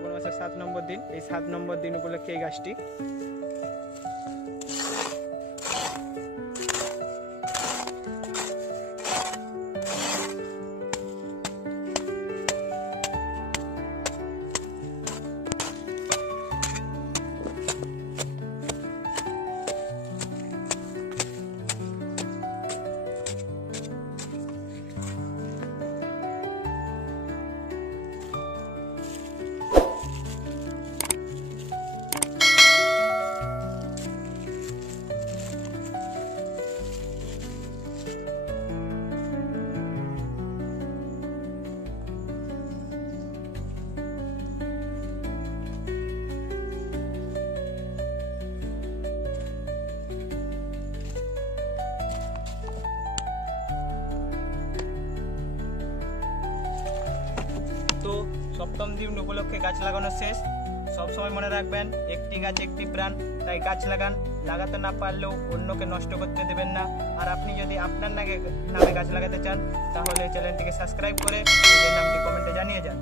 শ্রাবণ মাসের 7 নম্বর দিন। এই 7 নম্বর দিন উপলক্ষে এই গাছটি। তো সপ্তম দিন উপলক্ষে গাছ লাগানো শেষ। সবসময় মনে রাখবেন, একটি গাছ একটি প্রাণ, তাই গাছ লাগাতে না পারলেও অন্যকে নষ্ট করতে দেবেন না। আর আপনি যদি আপনার নামে গাছ লাগাতে চান তাহলে চ্যানেলটিকে সাবস্ক্রাইব করে নিজের নামটি কমেন্টে জানিয়ে যান।